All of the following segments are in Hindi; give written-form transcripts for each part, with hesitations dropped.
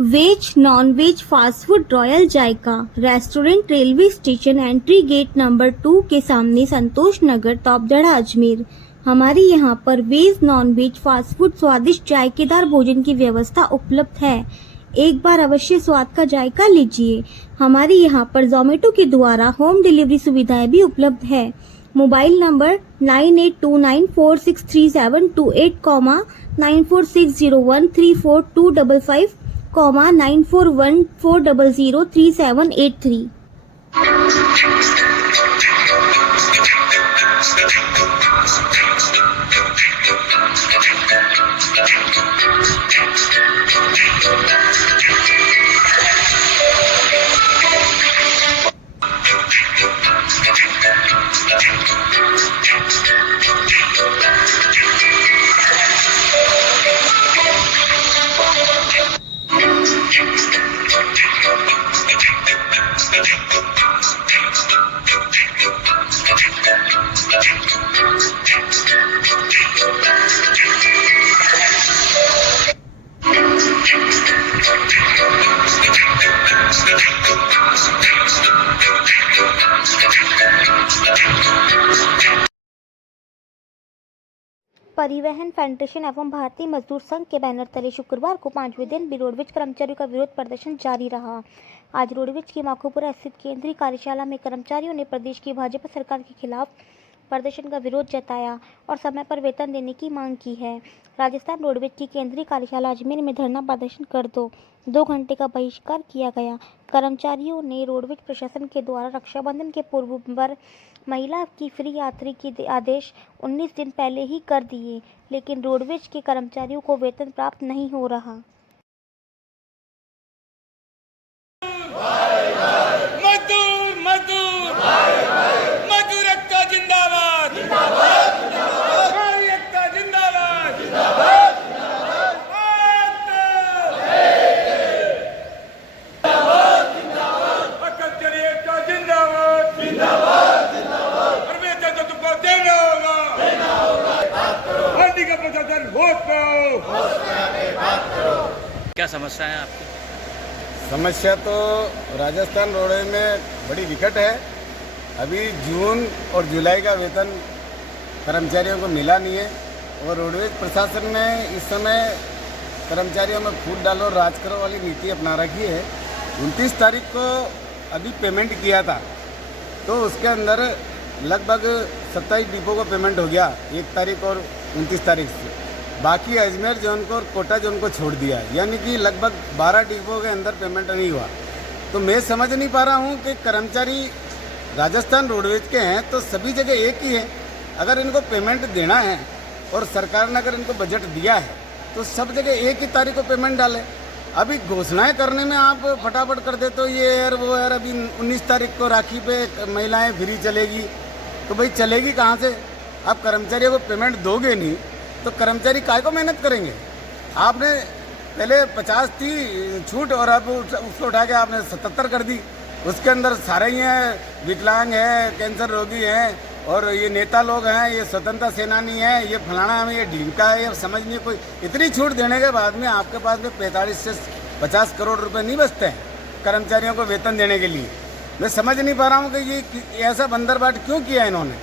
Veg non veg fast food royal Zaika restaurant railway station entry gate number 2 के सामने संतोष नगर तोपदड़ा अजमेर। हमारे यहाँ पर veg non veg fast food स्वादिष्ट जायकेदार भोजन की व्यवस्था उपलब्ध है। एक बार अवश्य स्वाद का जायका लीजिए। हमारे यहाँ पर जोमेटो के द्वारा होम डिलीवरी सुविधाएं भी उपलब्ध है। Mobile number 9829463728, 9460134255, 9414003783। परिवहन फेडरेशन एवं भारतीय मजदूर संघ के बैनर तले शुक्रवार को 5वें दिन भी रोडवेज कर्मचारियों का विरोध प्रदर्शन जारी रहा। आज रोडवेज की माखोपुरा स्थित केंद्रीय कार्यशाला में कर्मचारियों ने प्रदेश की भाजपा सरकार के खिलाफ प्रदर्शन का विरोध जताया और समय पर वेतन देने की मांग की है। राजस्थान रोडवेज की केंद्रीय कार्यशाला अजमेर में धरना प्रदर्शन कर 2 घंटे का बहिष्कार किया गया। कर्मचारियों ने रोडवेज प्रशासन के द्वारा रक्षाबंधन के पूर्व पर महिला की फ्री यात्री के आदेश 19 दिन पहले ही कर दिए, लेकिन रोडवेज के कर्मचारियों को वेतन प्राप्त नहीं हो रहा। मजदूर मजदूर मजदूर एकता जिंदाबाद एकता जिंदाबाद कर्मचारी एकता जिंदाबाद और वेतन तो तुमको देना होगा मंडी का प्रशासन वोट पाओ। क्या समस्या है आपकी? समस्या तो राजस्थान रोडवेज में बड़ी विकट है। अभी जून और जुलाई का वेतन कर्मचारियों को मिला नहीं है और रोडवेज प्रशासन ने इस समय कर्मचारियों में फूट डालो राज करो वाली नीति अपना रखी है। 29 तारीख को अभी पेमेंट किया था तो उसके अंदर लगभग 27 डिपो को पेमेंट हो गया 1 तारीख और 29 तारीख से। बाकी अजमेर जोन को और कोटा जोन को छोड़ दिया, यानी कि लगभग 12 डिपो के अंदर पेमेंट नहीं हुआ। तो मैं समझ नहीं पा रहा हूँ कि कर्मचारी राजस्थान रोडवेज के हैं तो सभी जगह एक ही है। अगर इनको पेमेंट देना है और सरकार ने अगर इनको बजट दिया है तो सब जगह एक ही तारीख को पेमेंट डाले। अभी घोषणाएं करने में आप फटाफट कर दे तो ये यार वो यार अभी 19 तारीख को राखी पे महिलाएं फ्री चलेगी, तो भाई चलेगी कहाँ से? आप कर्मचारियों को पेमेंट दोगे नहीं तो कर्मचारी काय को मेहनत करेंगे? आपने पहले 50 थी छूट और अब उसको उठा के आपने 77 कर दी। उसके अंदर सारे ही हैं, विकलांग है, कैंसर रोगी हैं और ये नेता लोग हैं, ये स्वतंत्रता सेनानी है, ये फलाना है, ये ढीमका है, ये समझ नहीं कोई। इतनी छूट देने के बाद में आपके पास में 45 से 50 करोड़ रुपए नहीं बचते हैं कर्मचारियों को वेतन देने के लिए। मैं समझ नहीं पा रहा हूँ कि ये ऐसा बंदरबाट क्यों किया इन्होंने,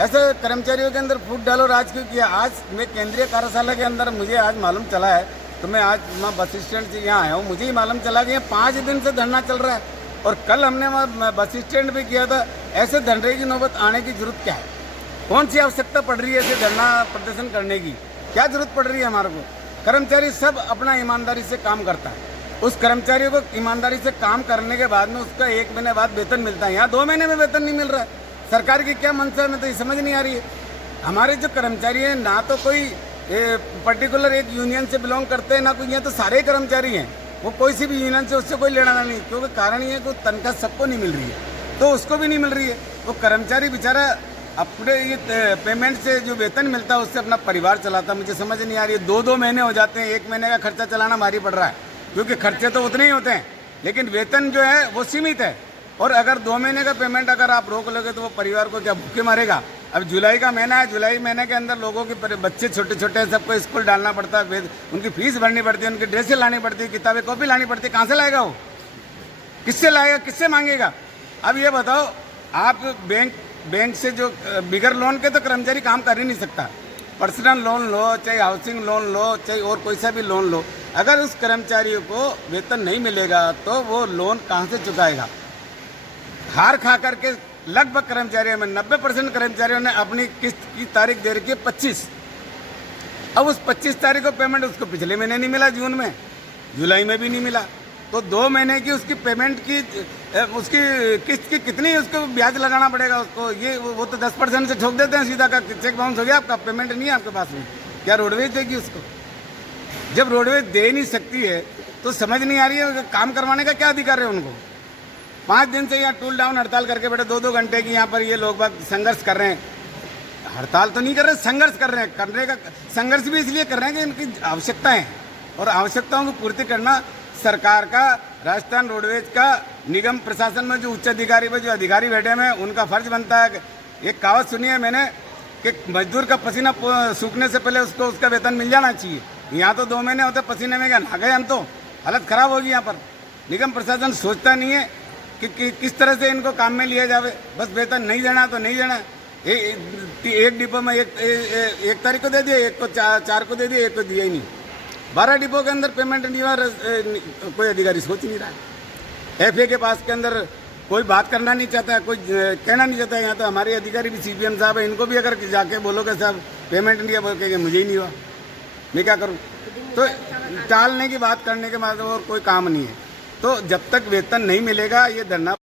ऐसे कर्मचारियों के अंदर फूट डालो राज क्यों किया। आज मैं केंद्रीय कार्यशाला के अंदर मुझे आज मालूम चला है, तो मैं आज मैं बस स्टैंड से यहाँ आया हूँ, मुझे ही मालूम चला कि यहाँ 5 दिन से धरना चल रहा है और कल हमने वहाँ बस स्टैंड पे किया था। ऐसे धरने की नौबत आने की जरूरत क्या है? कौन सी आवश्यकता पड़ रही है ऐसे धरना प्रदर्शन करने की? क्या जरूरत पड़ रही है हमारे को? कर्मचारी सब अपना ईमानदारी से काम करता है, उस कर्मचारियों को ईमानदारी से काम करने के बाद में उसका 1 महीने बाद वेतन मिलता है। यहाँ 2 महीने में वेतन नहीं मिल रहा है। सरकार की क्या मंशा है, मैं तो ये समझ नहीं आ रही है। हमारे जो कर्मचारी हैं ना तो कोई पर्टिकुलर एक यूनियन से बिलोंग करते हैं ना कोई, यहाँ तो सारे कर्मचारी हैं, वो कोई सी भी यूनियन से उससे कोई लेना नहीं। क्योंकि कारण ये है कि तनख्वाह सबको नहीं मिल रही है तो उसको भी नहीं मिल रही है। वो कर्मचारी बेचारा अपने ये पेमेंट से जो वेतन मिलता है उससे अपना परिवार चलाता है। मुझे समझ नहीं आ रही है, 2-2 महीने हो जाते हैं, 1 महीने का खर्चा चलाना भारी पड़ रहा है क्योंकि खर्चे तो उतने ही होते हैं लेकिन वेतन जो है वो सीमित है। और अगर 2 महीने का पेमेंट अगर आप रोक लोगे तो वो परिवार को क्या भूखे मारेगा? अब जुलाई का महीना है, जुलाई महीने के अंदर लोगों के बच्चे छोटे छोटे हैं, सबको स्कूल डालना पड़ता है, उनकी फीस भरनी पड़ती है, उनकी ड्रेसें लानी पड़ती है, किताबें कॉपी लानी पड़ती है। कहाँ से लाएगा वो? किससे लाएगा, किससे मांगेगा? अब ये बताओ, आप बैंक से जो बिगर लोन के तो कर्मचारी काम कर ही नहीं सकता। पर्सनल लोन लो, चाहे हाउसिंग लोन लो, चाहे और कोई सा भी लोन लो, अगर उस कर्मचारियों को वेतन नहीं मिलेगा तो वो लोन कहाँ से चुकाएगा? हार खा करके लगभग कर्मचारियों में 90% कर्मचारियों ने अपनी किस्त की तारीख दे रखी है 25। अब उस 25 तारीख को पेमेंट उसको पिछले महीने नहीं मिला, जून में, जुलाई में भी नहीं मिला, तो 2 महीने की उसकी पेमेंट की उसकी किस्त की कितनी उसको ब्याज लगाना पड़ेगा उसको? ये वो तो 10% से ठोक देते हैं सीधा का, चेक बाउंस हो गया आपका, पेमेंट नहीं है आपके पास में। क्या रोडवेज देगी उसको? जब रोडवेज दे नहीं सकती है तो समझ नहीं आ रही है काम करवाने का क्या अधिकार है उनको? 5 दिन से यहाँ टूल डाउन हड़ताल करके बैठे, 2-2 घंटे की यहाँ पर ये लोग बाग संघर्ष कर रहे हैं। हड़ताल तो नहीं कर रहे, संघर्ष कर रहे हैं। करने का संघर्ष भी इसलिए कर रहे हैं कि इनकी आवश्यकताएं, और आवश्यकताओं की पूर्ति करना सरकार का, राजस्थान रोडवेज का, निगम प्रशासन में जो उच्च अधिकारी में जो अधिकारी बैठे हुए हैं उनका फर्ज बनता है। एक कहावत सुनी है मैंने कि मजदूर का पसीना सूखने से पहले उसको उसका वेतन मिल जाना चाहिए। यहाँ तो 2 महीने होते पसीने में, क्या नहा गए हम? तो हालत खराब होगी यहाँ पर। निगम प्रशासन सोचता नहीं है कि किस तरह से इनको काम में लिया जावे। बस वेतन नहीं देना तो नहीं देना। एक डिपो में एक तारीख को दे दिया, एक को 4 को दे दिया, एक को दिया ही नहीं। 12 डिपो के अंदर पेमेंट नहीं हुआ, कोई अधिकारी सोच नहीं रहा है। एफए के पास के अंदर कोई बात करना नहीं चाहता है, कोई कहना नहीं चाहता है। यहाँ तो हमारे अधिकारी भी सीपीएम साहब है, इनको भी अगर जाके बोलोगे साहब पेमेंट नहीं दिया, बोल के मुझे ही नहीं हुआ, मैं क्या करूँ? तो टालने की बात करने के बाद और कोई काम नहीं है। तो जब तक वेतन नहीं मिलेगा ये धरना